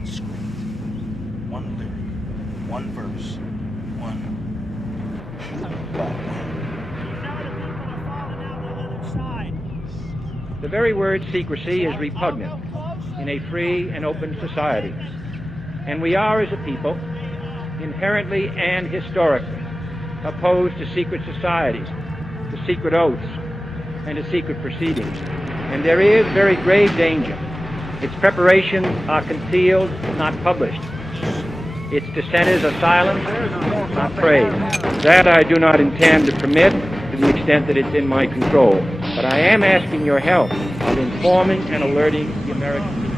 one script, one lyric, one verse, one The very word secrecy is repugnant in a free and open society. And we are, as a people, inherently and historically opposed to secret societies, to secret oaths, and to secret proceedings. And there is very grave danger. Its preparations are concealed, not published. Its dissenters are silenced, not praised. That I do not intend to permit to the extent that it's in my control. But I am asking your help of informing and alerting the American people.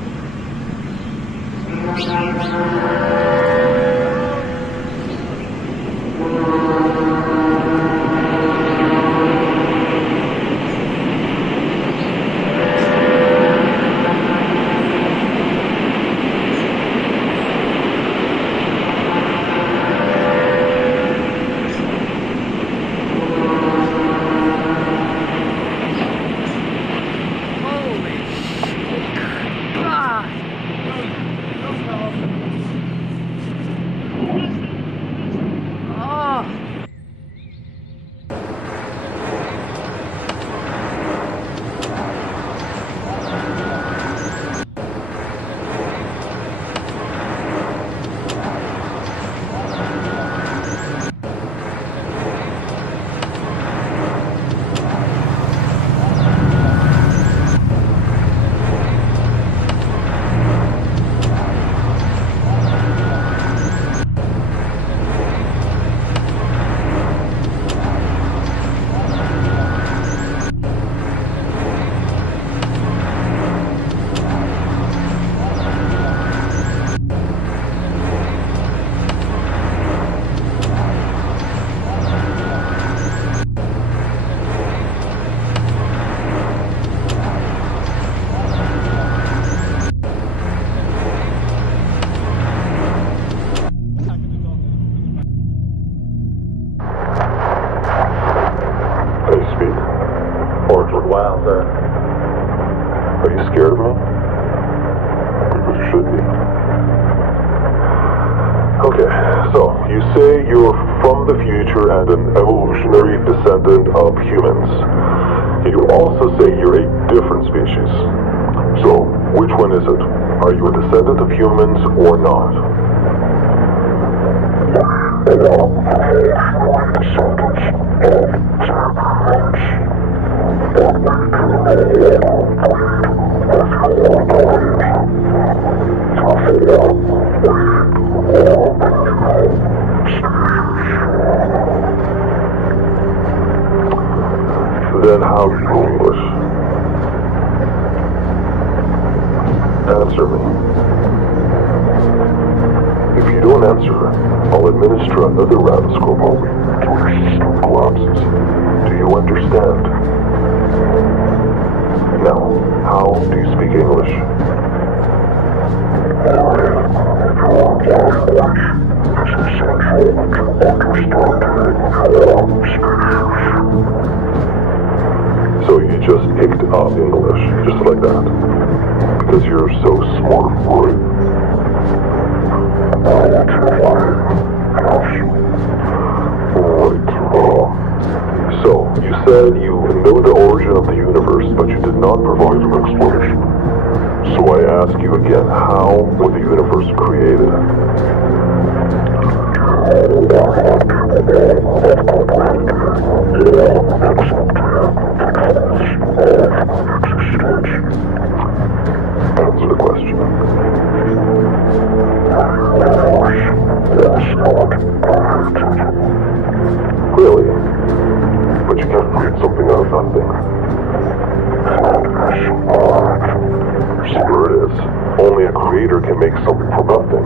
Are you scared of me? Because you should be. Okay, so you say you're from the future and an evolutionary descendant of humans. You also say you're a different species. So, which one is it? Are you a descendant of humans or not? Then how do you English? Answer me. If you don't answer, I'll administer another rhabdoscope over you until your system collapses. Do you understand? Now, how do you speak English? So you just picked up English, just like that, because you're so smart for it. Right. So, you said you know the origin of the universe, but you did not provide an explanation. So I ask you again, how was the universe created? Answer the question. Really? But you can't create something out of nothing. Sure it is. Only a creator can make something from nothing.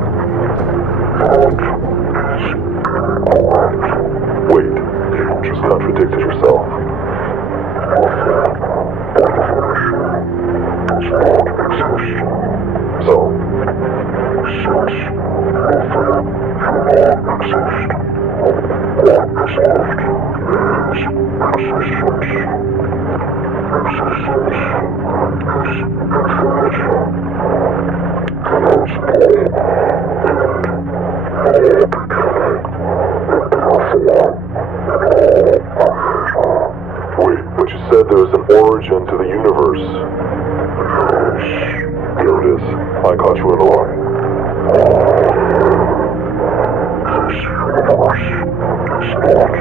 to the universe. There it is. I caught you in a lie. This universe is not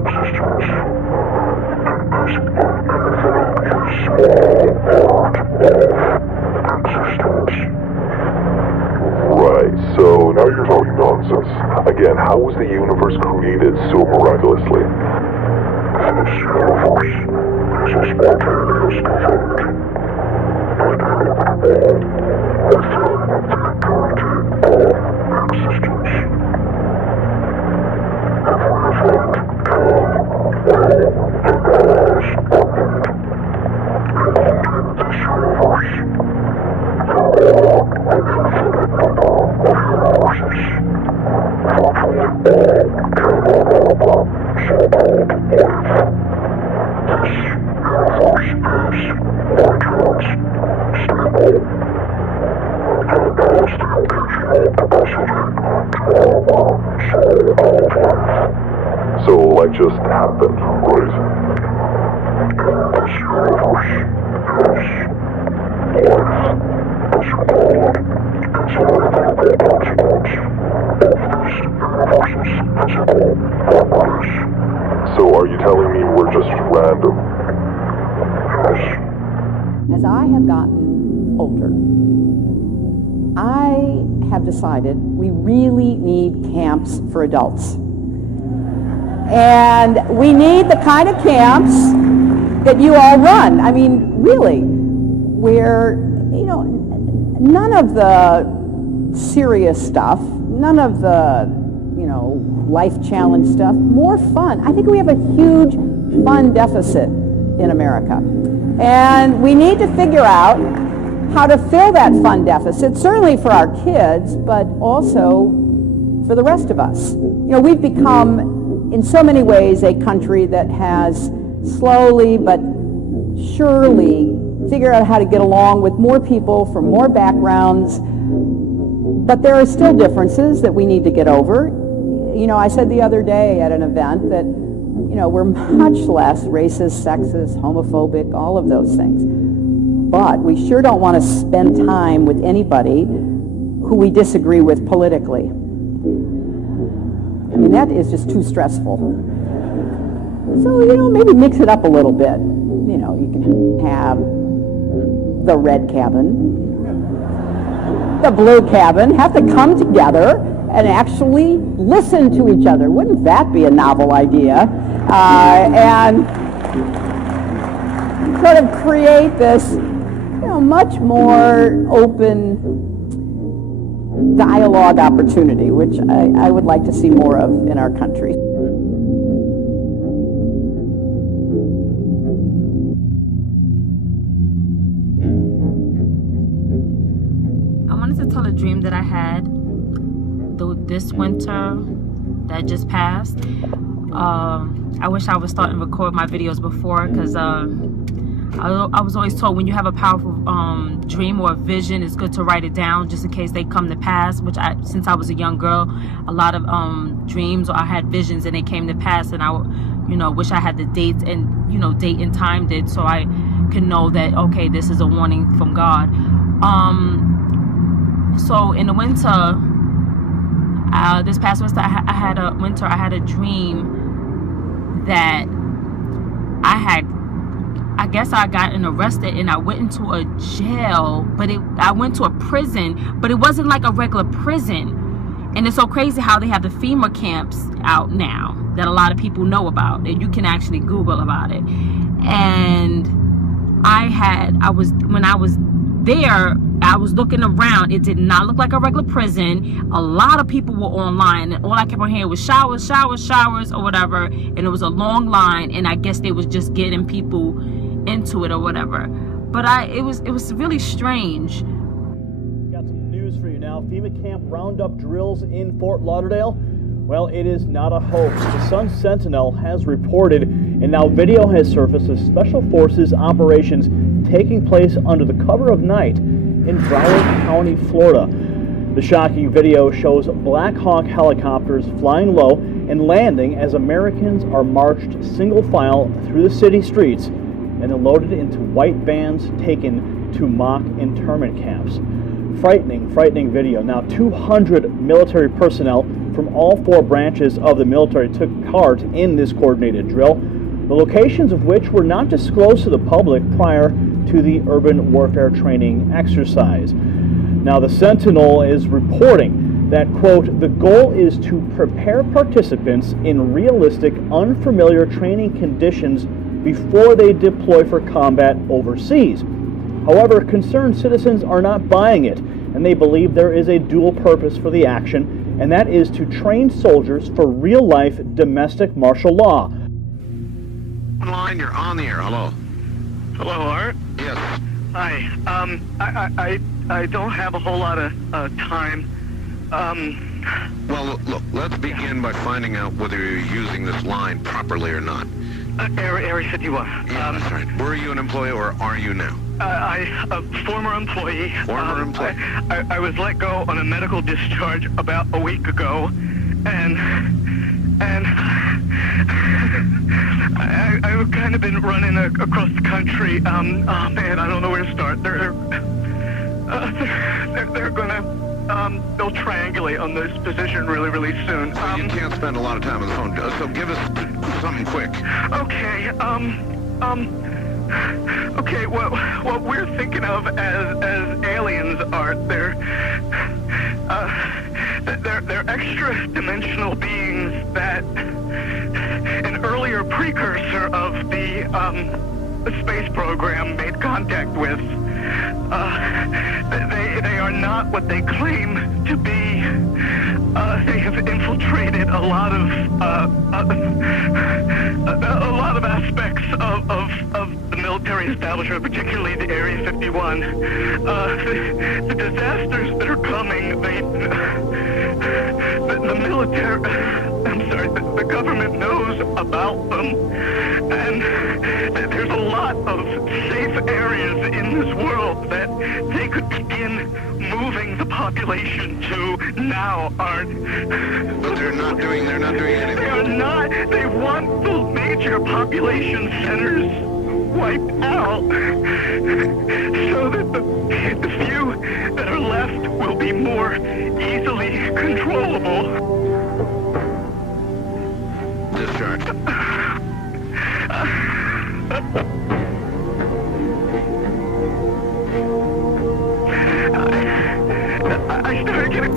existence. It is only a small part of existence. Right, so now you're talking nonsense. Again, how was the universe created so miraculously? This universe is a spontaneous event. At any given moment, I feel the entirety of existence. Every event can, will, and has happened, including this universe. There are an infinite number of universes. Virtually all can no longer so-called live. This universe is molecules, stable, and there is the occasional capacity to harbor some of life. So life just happened, right? In this universe, yes. Life, the so-called insurmountable consequence of this universe's physical properties. So are you telling me we're just random? Yes. As I have gotten older, I have decided we really need camps for adults. And we need the kind of camps that you all run. I mean, really, where, you know, none of the serious stuff, none of the, you know, life challenge stuff, more fun. I think we have a huge fun deficit in America. And we need to figure out how to fill that fun deficit, certainly for our kids, but also for the rest of us. You know, we've become, in so many ways, a country that has slowly but surely figured out how to get along with more people from more backgrounds, but there are still differences that we need to get over. You know, I said the other day at an event that, you know, we're much less racist, sexist, homophobic, all of those things. But we sure don't want to spend time with anybody who we disagree with politically. I mean, that is just too stressful. So, you know, maybe mix it up a little bit. You know, you can have the red cabin, the blue cabin, have to come together and actually listen to each other. Wouldn't that be a novel idea? And sort of create this, you know, much more open dialogue opportunity, which I would like to see more of in our country. I wanted to tell a dream that I had this winter that just passed. I wish I would start and record my videos before, because I was always told when you have a powerful dream or a vision, it's good to write it down just in case they come to pass, which since I was a young girl, a lot of dreams, or I had visions and they came to pass, and I, you know, wish I had the dates and, you know, date and timed it so I can know that, okay, this is a warning from God. So in the winter, this past winter, I had a dream that I guess I gotten arrested and I went into a jail, but I went to a prison, but it wasn't like a regular prison. And it's so crazy how they have the FEMA camps out now that a lot of people know about, and you can actually Google about it. And when I was there, I was looking around. It did not look like a regular prison. A lot of people were online, and all I kept on hearing was showers, showers, showers, or whatever. And it was a long line, and I guess they was just getting people into it or whatever. But it was really strange. Got some news for you now. FEMA Camp Roundup drills in Fort Lauderdale. Well, it is not a hoax. The Sun Sentinel has reported, and now video has surfaced of Special Forces operations taking place under the cover of night in Broward County, Florida. The shocking video shows Black Hawk helicopters flying low and landing as Americans are marched single file through the city streets and then loaded into white vans taken to mock internment camps. Frightening video. Now, 200 military personnel from all 4 branches of the military took part in this coordinated drill, the locations of which were not disclosed to the public prior to the urban warfare training exercise. Now, the Sentinel is reporting that, quote, the goal is to prepare participants in realistic, unfamiliar training conditions before they deploy for combat overseas. However, concerned citizens are not buying it, and they believe there is a dual purpose for the action, and that is to train soldiers for real-life domestic martial law. Line, you're on the air. Hello. Hello, Art. Yes. Hi. I don't have a whole lot of time. Well, look, let's begin by finding out whether you're using this line properly or not. Area 51. Yeah, that's right. Were you an employee or are you now? A former employee. Former employee. I was let go on a medical discharge about a week ago, and I've kind of been running across the country. Oh man, I don't know where to start. They're gonna they'll triangulate on this position really soon. So you can't spend a lot of time on the phone, so give us something quick. Okay, okay, what we're thinking of as aliens are they're extra-dimensional beings that an earlier precursor of the space program made contact with. They are not what they claim to be. They have infiltrated a lot of aspects of the military establishment, particularly the Area 51. The disasters that are coming, the military, the government knows about them, and there's a lot of safe areas in this world that they could begin moving the population to now, Art. But they're not doing anything. They are not. They want the major population centers wiped out so that the few that are left will be more easily controllable. Discharge. I started getting...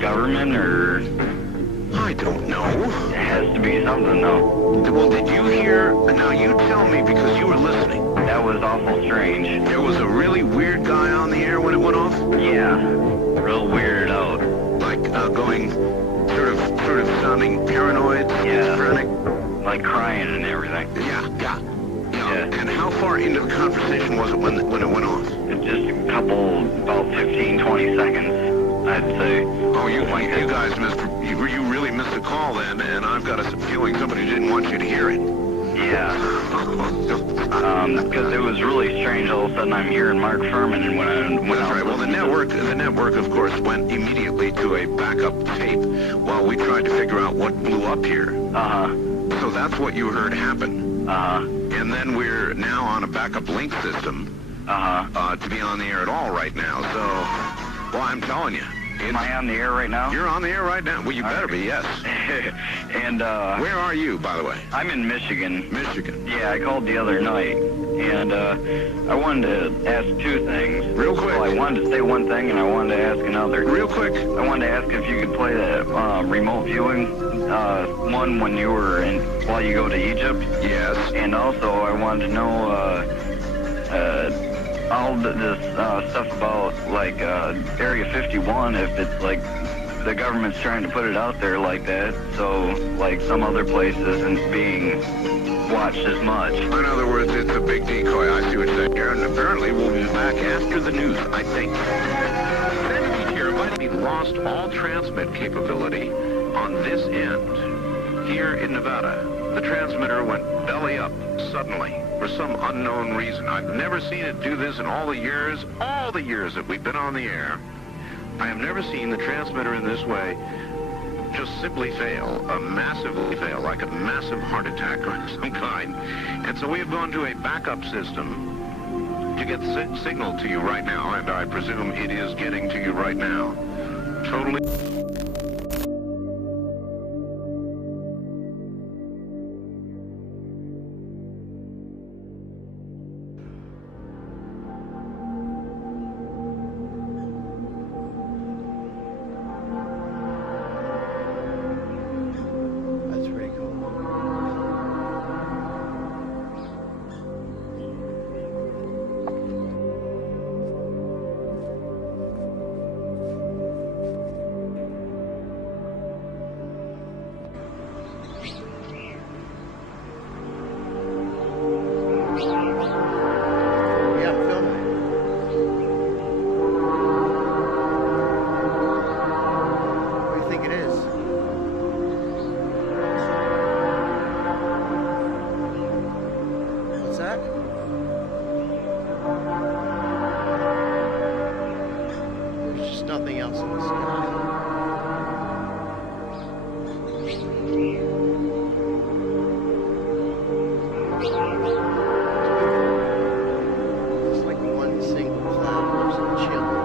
Government or? I don't know. It has to be something though. Well, did you hear? Now you tell me because you were listening. That was awful strange. There was a really weird guy on the air when it went off? Yeah, real weirded out. Like going sort of sounding paranoid, schizophrenic? Like crying and everything. Yeah. And how far into the conversation was it when it went off? Just a couple, about 15, 20 seconds, I'd say. Oh, you guys you really missed a call then, and I've got a feeling somebody didn't want you to hear it. Yeah. Because it was really strange. All of a sudden, I'm hearing Mark Furman, and That's right. Well, the network, of course, went immediately to a backup tape while we tried to figure out what blew up here. So that's what you heard happen. And then we're now on a backup link system to be on the air at all right now. So, well, I'm telling you, Am I on the air right now? You're on the air right now. Well, you better be, yes. And, where are you, by the way? I'm in Michigan. Michigan. Yeah, I called the other night, and, I wanted to ask two things. Real quick. Well, I wanted to say one thing, and I wanted to ask another. Real quick. I wanted to ask if you could play that, remote viewing, one when you were while you go to Egypt. Yes. And also, I wanted to know, all this stuff about, like, Area 51, if it's, like, the government's trying to put it out there like that, so, like, some other place isn't being watched as much. In other words, it's a big decoy. I see what you're saying here, and apparently we'll be back after the news, I think. Sandy here might be lost all transmit capability on this end. Here in Nevada, the transmitter went belly up suddenly for some unknown reason. I've never seen it do this in all the years that we've been on the air. I have never seen the transmitter in this way just simply fail, massively fail, like a massive heart attack of some kind. And so we have gone to a backup system to get the signal to you right now, and I presume it is getting to you right now. Totally. Nothing else in the sky. It's like one single cloud person chilling.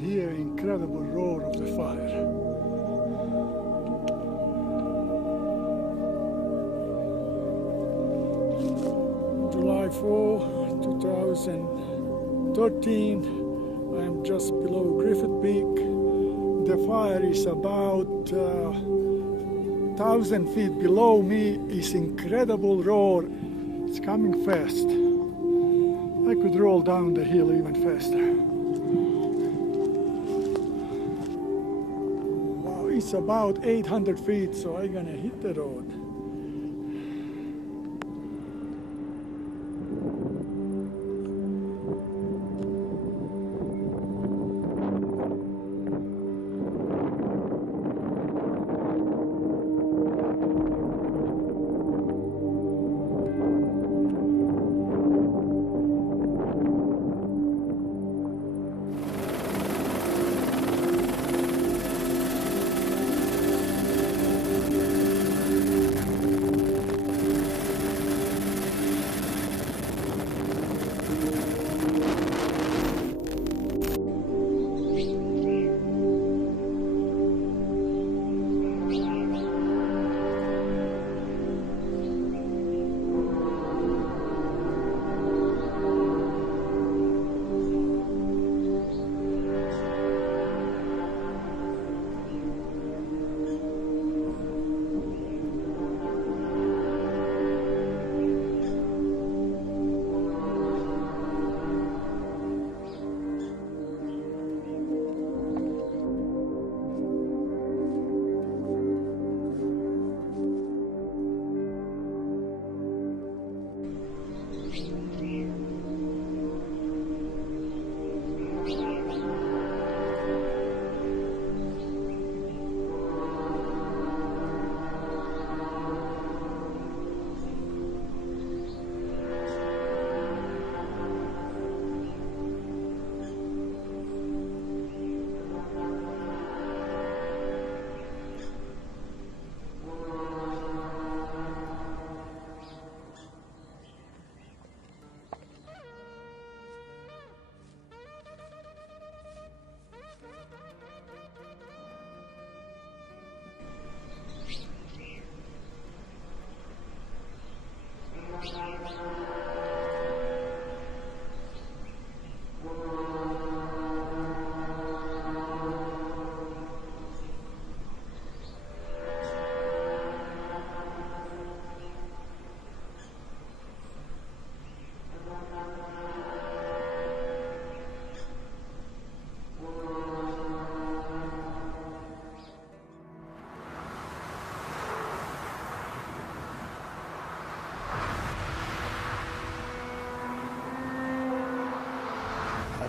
Hear incredible roar of the fire. July 4, 2013, I am just below Griffith Peak. The fire is about 1,000 feet below me. It's incredible roar. It's coming fast. I could roll down the hill even faster. It's about 800 feet, so I'm gonna hit the road.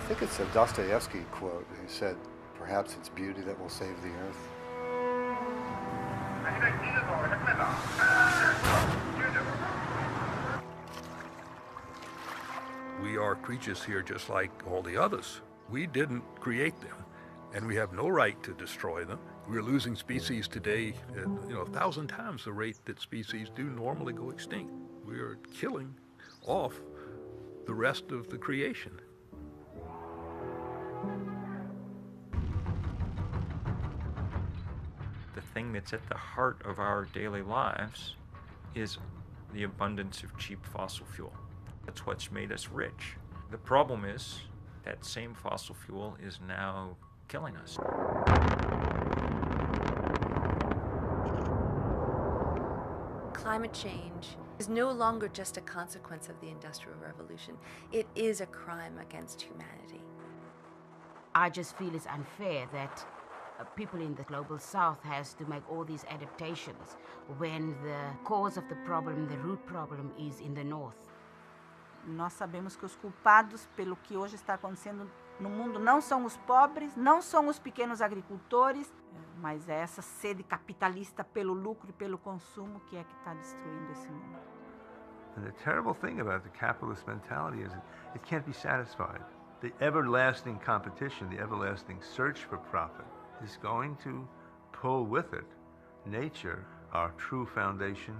think it's a Dostoevsky quote. He said, "Perhaps it's beauty that will save the earth." We are creatures here just like all the others. We didn't create them, and we have no right to destroy them. We're losing species today at 1,000 times the rate that species do normally go extinct. We are killing off the rest of the creation. The thing that's at the heart of our daily lives is the abundance of cheap fossil fuel. That's what's made us rich. The problem is that same fossil fuel is now killing us. Climate change is no longer just a consequence of the Industrial Revolution. It is a crime against humanity. I just feel it's unfair that people in the global south has to make all these adaptations when the cause of the problem, the root problem, is in the north. Nós sabemos que os culpados pelo que hoje está acontecendo no mundo não são os pobres, não são os pequenos agricultores, mas é essa sede capitalista pelo lucro e pelo consumo que é que está destruindo esse mundo. And the terrible thing about the capitalist mentality is it can't be satisfied. The everlasting competition, the everlasting search for profit is going to pull with it nature, our true foundation,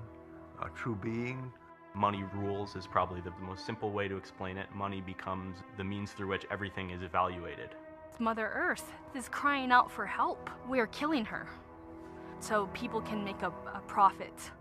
our true being. Money rules is probably the most simple way to explain it. Money becomes the means through which everything is evaluated. Mother Earth is crying out for help. We are killing her so people can make a profit.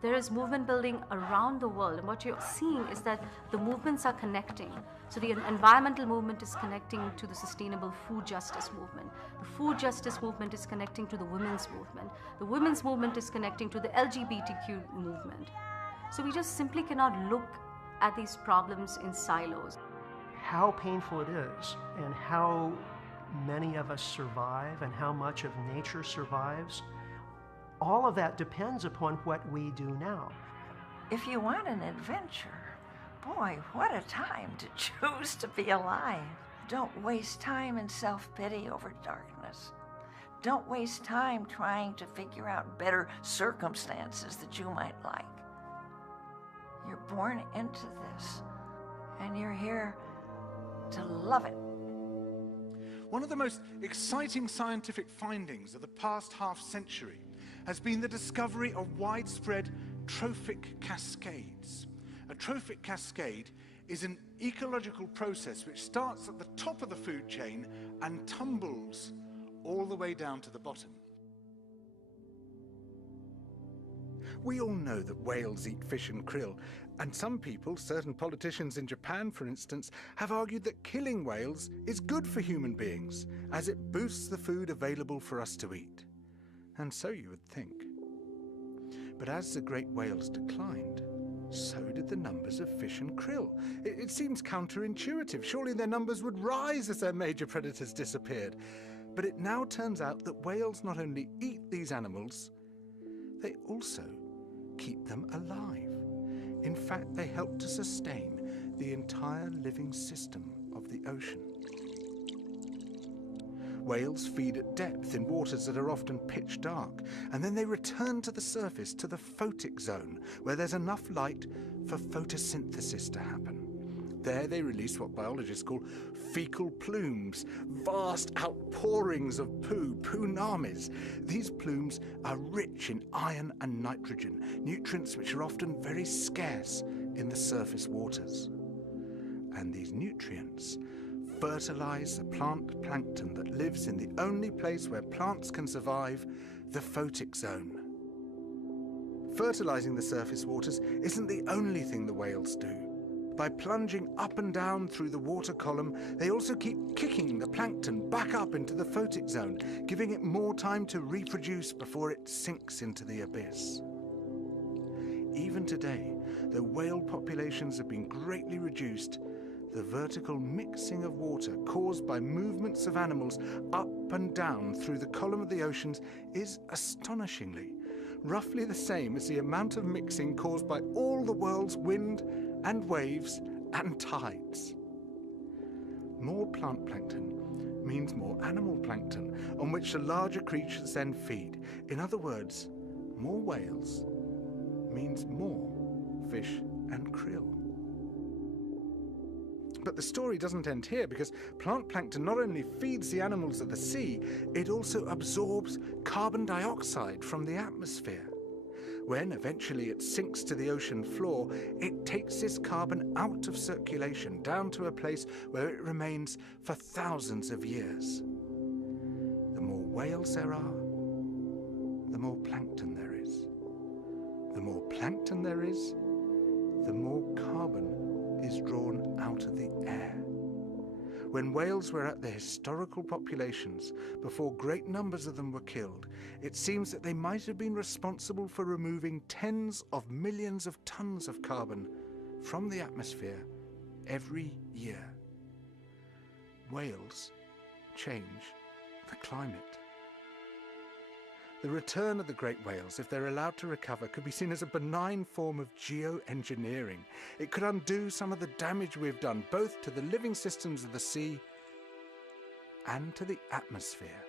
There is movement building around the world, and what you're seeing is that the movements are connecting. So the environmental movement is connecting to the sustainable food justice movement. The food justice movement is connecting to the women's movement. The women's movement is connecting to the LGBTQ movement. So we just simply cannot look at these problems in silos. How painful it is, and how many of us survive, and how much of nature survives, all of that depends upon what we do now. If you want an adventure, boy, what a time to choose to be alive. Don't waste time in self-pity over darkness. Don't waste time trying to figure out better circumstances that you might like. You're born into this, and you're here to love it. One of the most exciting scientific findings of the past half-century has been the discovery of widespread trophic cascades. A trophic cascade is an ecological process which starts at the top of the food chain and tumbles all the way down to the bottom. We all know that whales eat fish and krill, and some people, certain politicians in Japan for instance, have argued that killing whales is good for human beings, as it boosts the food available for us to eat. And so you would think. But as the great whales declined, so did the numbers of fish and krill. It seems counterintuitive. Surely their numbers would rise as their major predators disappeared. But it now turns out that whales not only eat these animals, they also keep them alive. In fact, they help to sustain the entire living system of the ocean. Whales feed at depth in waters that are often pitch dark, and then they return to the surface, to the photic zone, where there's enough light for photosynthesis to happen. There they release what biologists call fecal plumes, vast outpourings of poo, poonamis. These plumes are rich in iron and nitrogen, nutrients which are often very scarce in the surface waters. And these nutrients fertilize the plant plankton that lives in the only place where plants can survive, the photic zone. Fertilizing the surface waters isn't the only thing the whales do. By plunging up and down through the water column, they also keep kicking the plankton back up into the photic zone, giving it more time to reproduce before it sinks into the abyss. Even today, though whale populations have been greatly reduced, the vertical mixing of water caused by movements of animals up and down through the column of the oceans is astonishingly roughly the same as the amount of mixing caused by all the world's wind and waves and tides. more plant plankton means more animal plankton, on which the larger creatures then feed. In other words, more whales means more fish and krill. But the story doesn't end here, because plant plankton not only feeds the animals of the sea, it also absorbs carbon dioxide from the atmosphere. When eventually it sinks to the ocean floor, it takes this carbon out of circulation down to a place where it remains for thousands of years. The more whales there are, the more plankton there is. The more plankton there is, the more carbon is drawn out of the air. When whales were at their historical populations, before great numbers of them were killed, it seems that they might have been responsible for removing tens of millions of tons of carbon from the atmosphere every year. Whales change the climate. The return of the great whales, if they're allowed to recover, could be seen as a benign form of geoengineering. It could undo some of the damage we've done, both to the living systems of the sea and to the atmosphere.